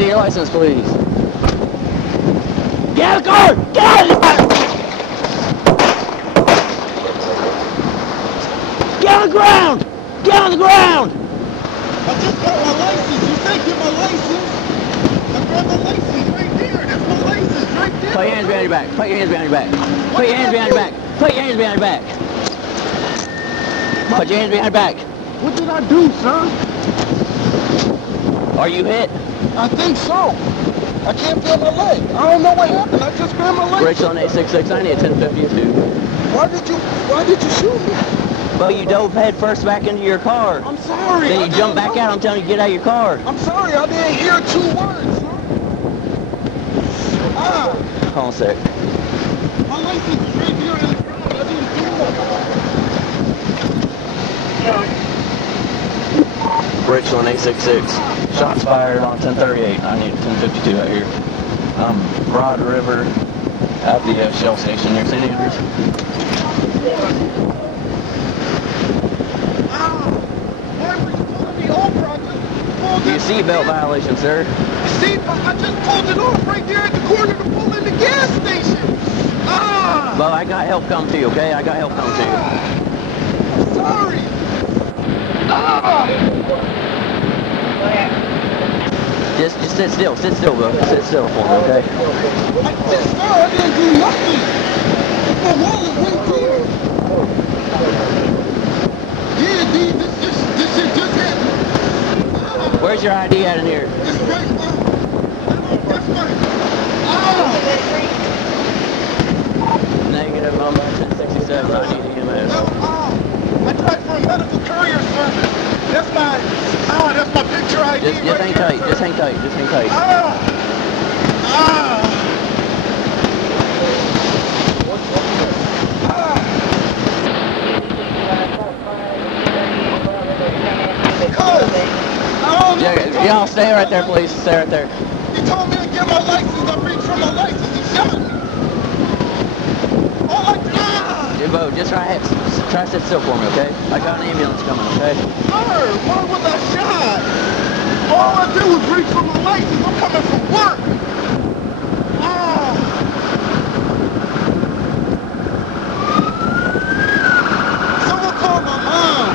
see your license, please. Get out of the car! Get out of the car! Get on the ground! Get on the ground! I just got my license. You said get my license. I grabbed my license right there. That's my license right there. Put your hands behind your back. Put your hands behind your back. Put your hands behind your back. Put your hands behind your back. Put your hands behind your back. What did I do, sir? Are you hit? I think so. I can't feel my leg. I don't know what happened. I just grabbed my license. Rachel on 866, I need a 1052. Why did you shoot me? Well, you dove head first back into your car. I'm sorry. Then you jump back out. I'm telling you, get out of your car. I'm sorry. I didn't hear 2 words, sir. Hold on a sec. My license is right here in the ground. I didn't do it. Rachel on 866. Shots fired on 1038. I need a 1052 out here. Broad River at the Shell station near St. Andrews. You seatbelt violation, sir. See, I just pulled it off right there at the corner to pull in the gas station. Well, I got help come to you, okay? I got help come to you. I'm sorry. Just sit still, bro. Sit still for me, okay? I didn't do nothing. My wallet right there. Yeah, dude, this shit just happened. Where's your ID at in here? It's right, that's right. Negative number 1067. I need EMS. I tried for a medical courier service. That's my picture ID. Just hang tight. Just hang tight. Just hang tight. Yeah, stay right there, please. Stay right there. He told me to get my license. I reached for my license. He shot me. Bo, just try to sit still for me, okay? I got an ambulance coming, okay? Sir, why was I shot? All I did was reach for my license. I'm coming from work. Someone call my mom.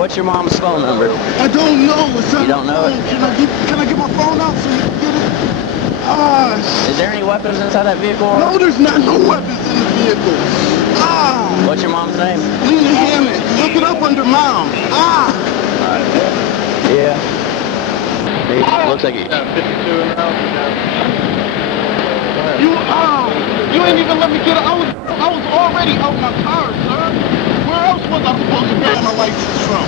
What's your mom's phone number? I don't know. You don't know it? Can I get my phone out so you can get it? Is there any weapons inside that vehicle? No, there's no weapons in the vehicle. What's your mom's name? Lena Hammond. Look it up under mom. Alright. Yeah. Looks like it. 52 in the house. You ain't even let me get it. I was already out my car, sir. Where else was I supposed to get my license from?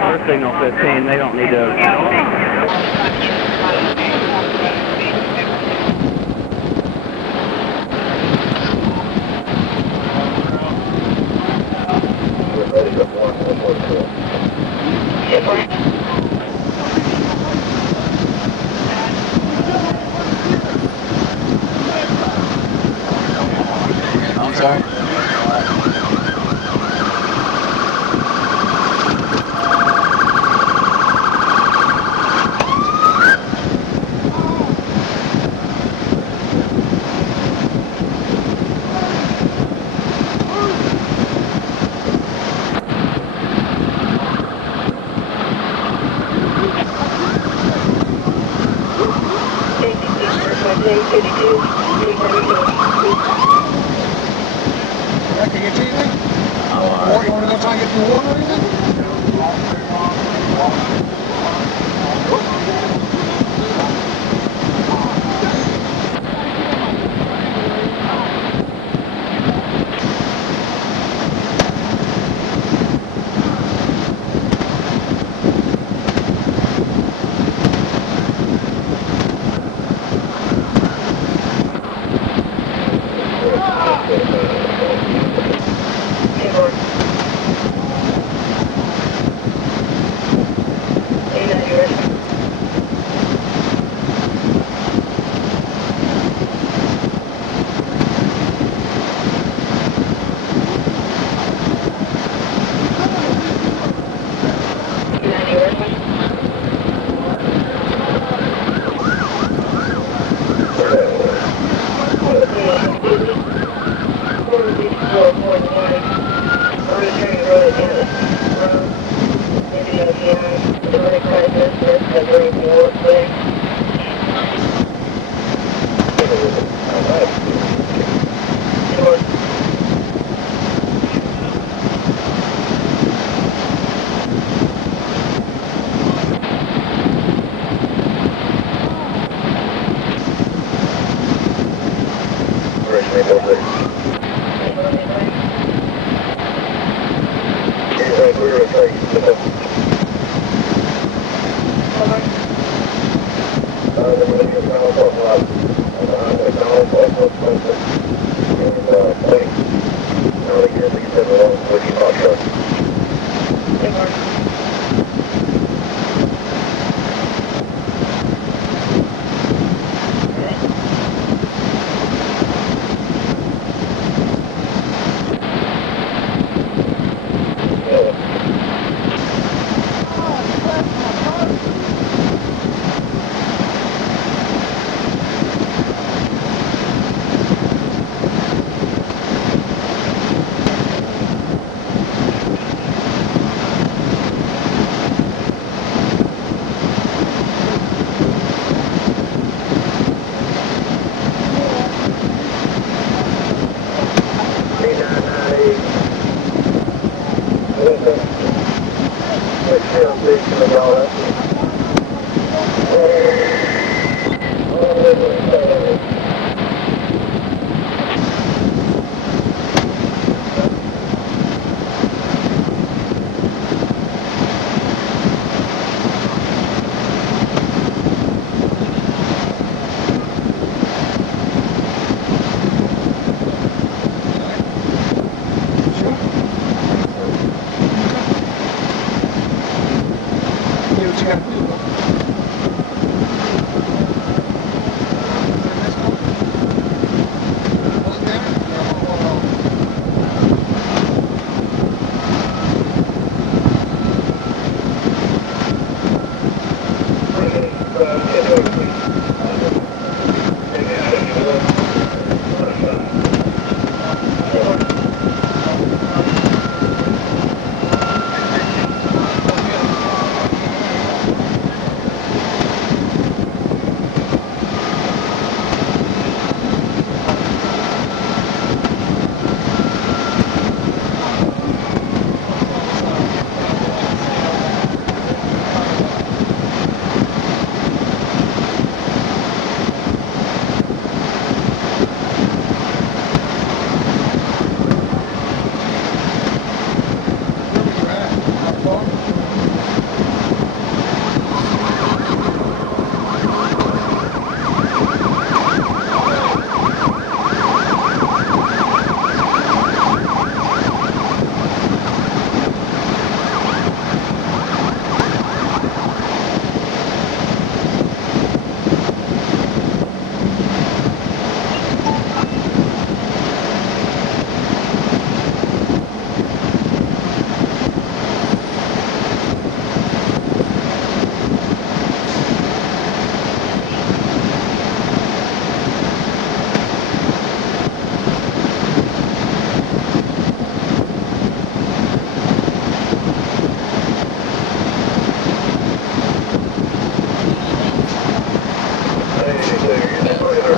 First signal 15, they don't need to... I'm sorry. Can you get anything? Or you want to go try and get your water or anything?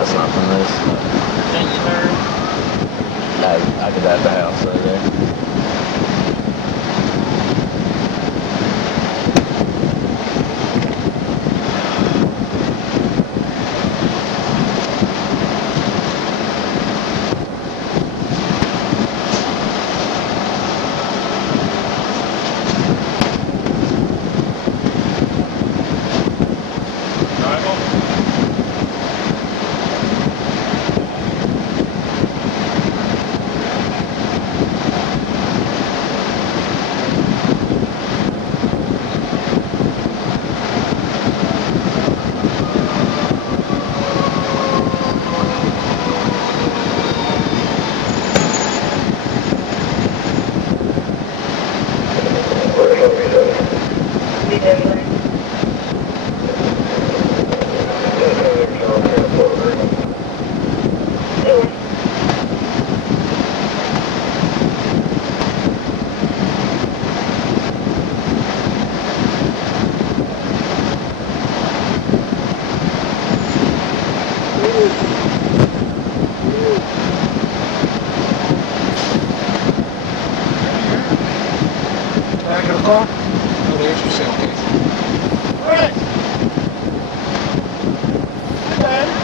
That's not from this. I did that at the house right there. Back of the car? Oh, there's your cellcase. Hey! Hey!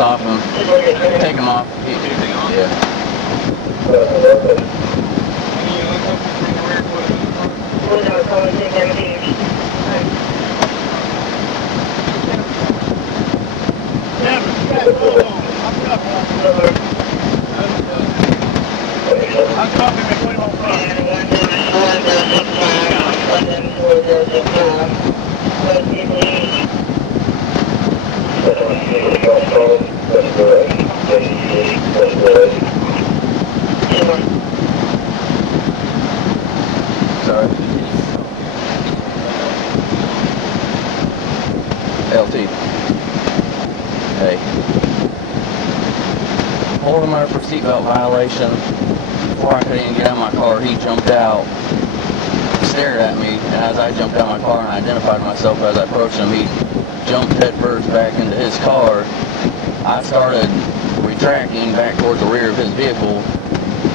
off him. Take him off. Yeah. Sorry. LT. Hey. Pulled him over for seatbelt violation. Before I could even get out of my car, he jumped out, stared at me, and as I jumped out of my car and identified myself as I approached him, he jumped headfirst back into his car. I started retracting back towards the rear of his vehicle,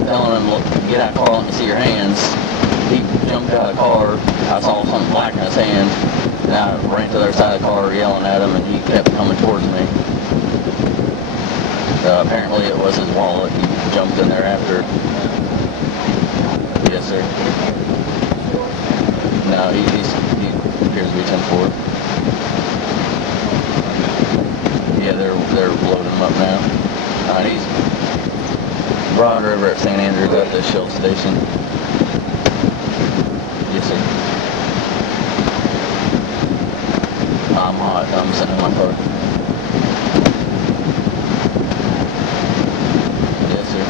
telling him, "Look, get out of the car, let me see your hands." He jumped out of the car. I saw something black in his hand, and I ran to the other side of the car yelling at him, and he kept coming towards me. Apparently it was his wallet. He jumped in there after. Yes, sir. No, he appears to be 10-4. Yeah, they're loading him up now. He's Broad River at St. Andrews at the Shell station. Yes, sir. I'm hot. I'm sitting in my car. Yes, sir.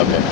Okay.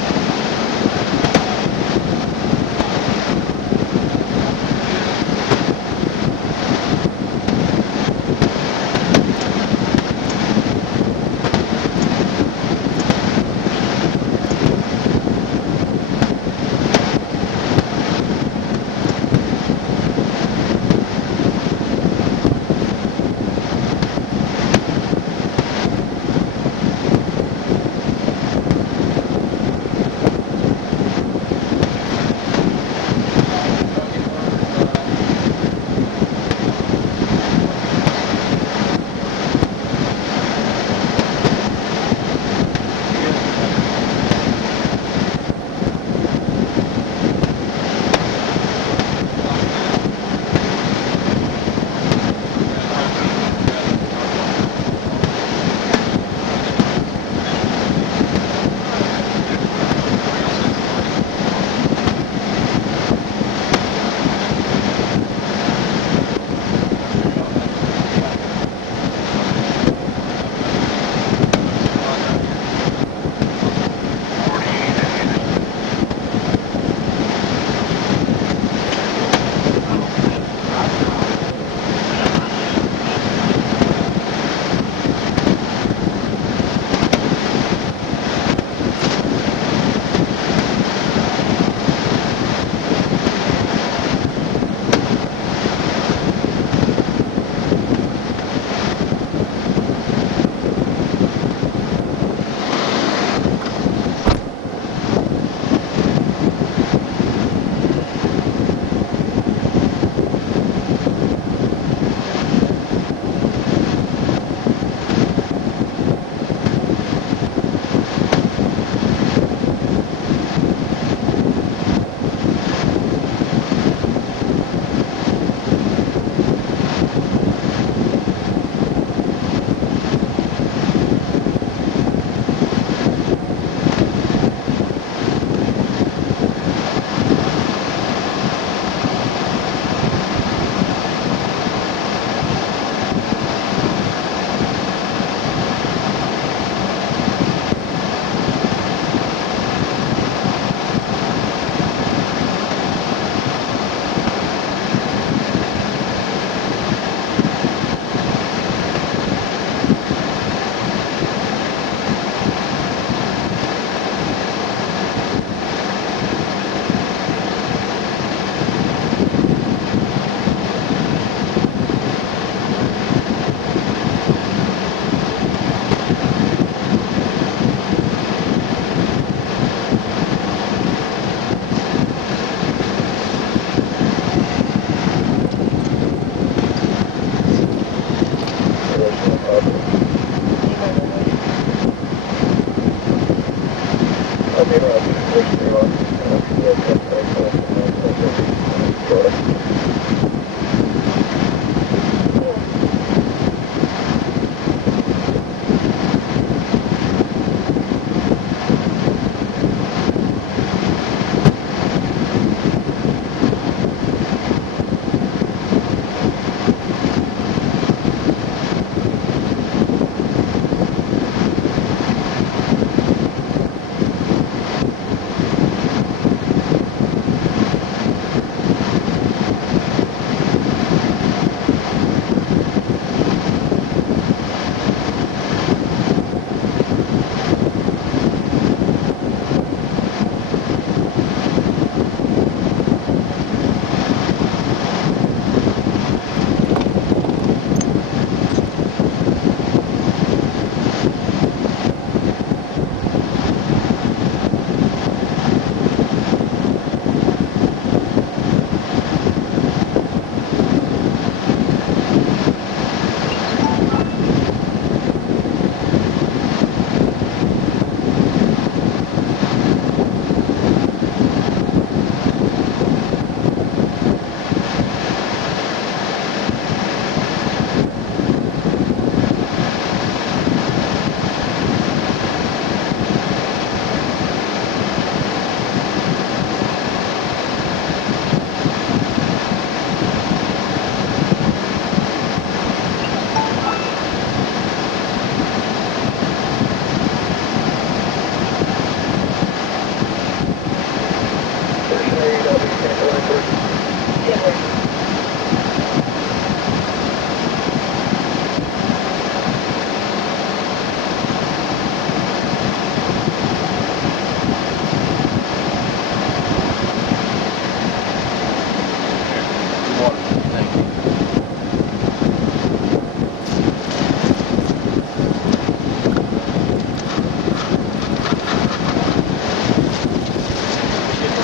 Thank you.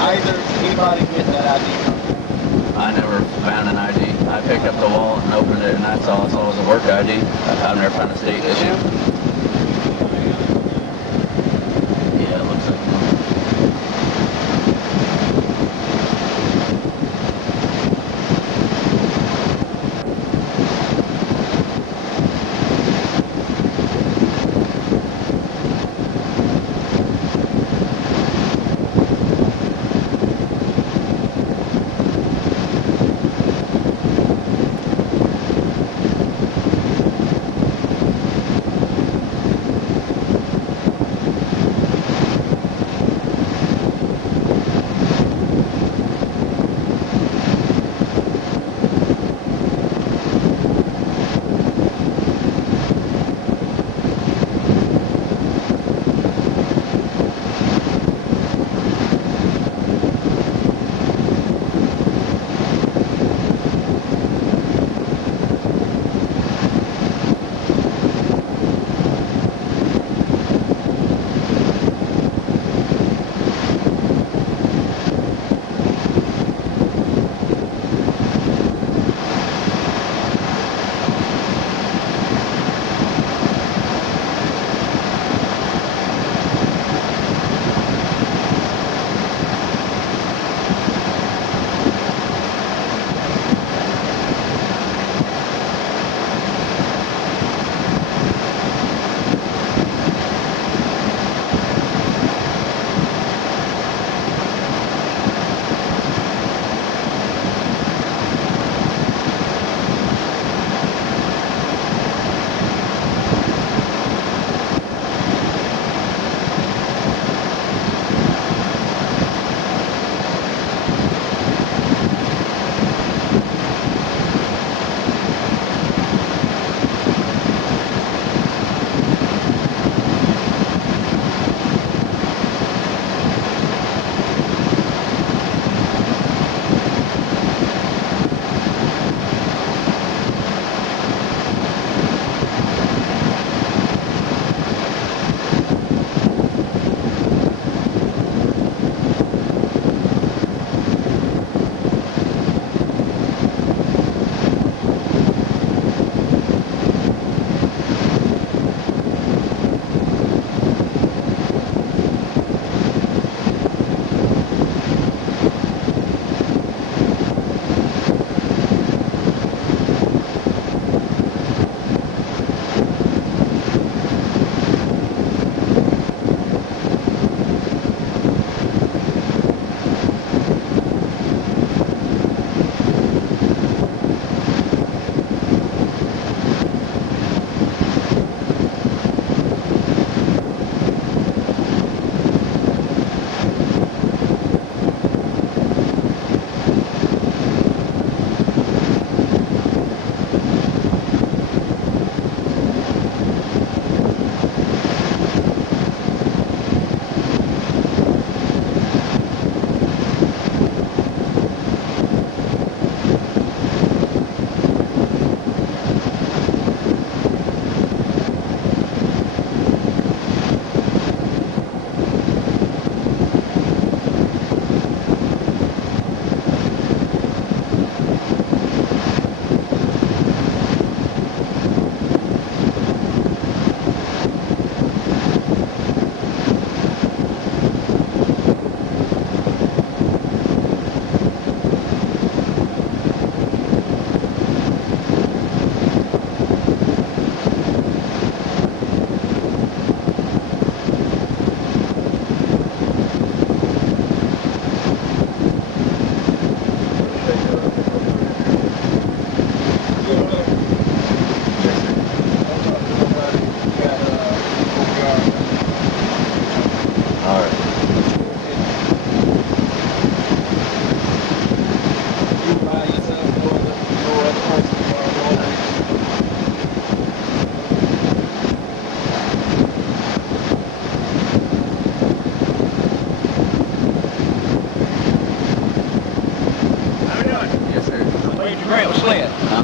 Anybody get that ID? I never found an ID. I picked up the wallet and opened it, and that's all I saw was a work ID. I've never found a state issue. Yeah, it looks like one.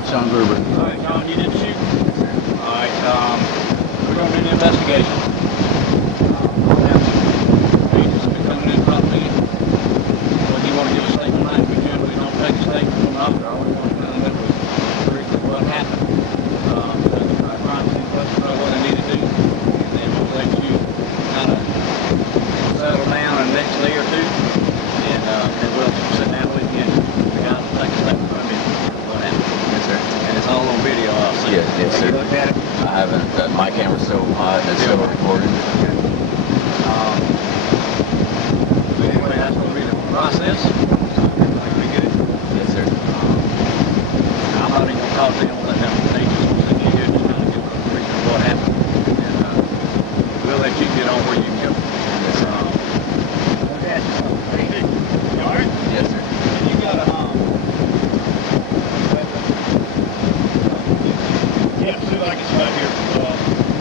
Sean Gruber. All right, Sean, you didn't shoot? All right, we're going to do the investigation. Agents will be coming in probably. Well, you want to give a statement tonight? We generally don't take a statement from an officer. All we want to know that was briefly what happened. The crime scene question about what I need to do. And then we'll let you kind of settle down in the next day or two. And we'll sit down with you and the guys will take a statement from you. What happened? Yes, sir. And it's all on video, I'll see. Yes, yes, sir. You looked at it? I haven't. My camera's still hot. It's still recording. But anyway, that's going to be the process. Everything be good. Yes, sir. I'm not even going to talk to them. Let them agents will send you here just kind of give a brief of what happened. And we'll let you get on where you can go. Yes, sir. You all right? Yes, sir. You got a Yeah, see, like it's right here.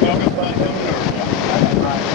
Y'all got somebody coming or?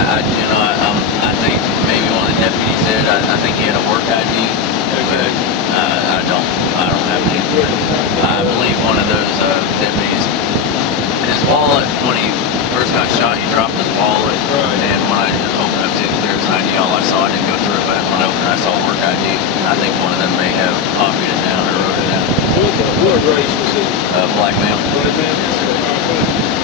I think maybe one of the deputies did. I think he had a work ID, but I don't have any. I believe one of those deputies, his wallet, when he first got shot, he dropped his wallet, and when I opened up to clear his ID, all I saw, I didn't go through it, but when I opened, I saw work ID. I think one of them may have copied it down or wrote it down. What race was he? Black male. Black man? Yes, sir.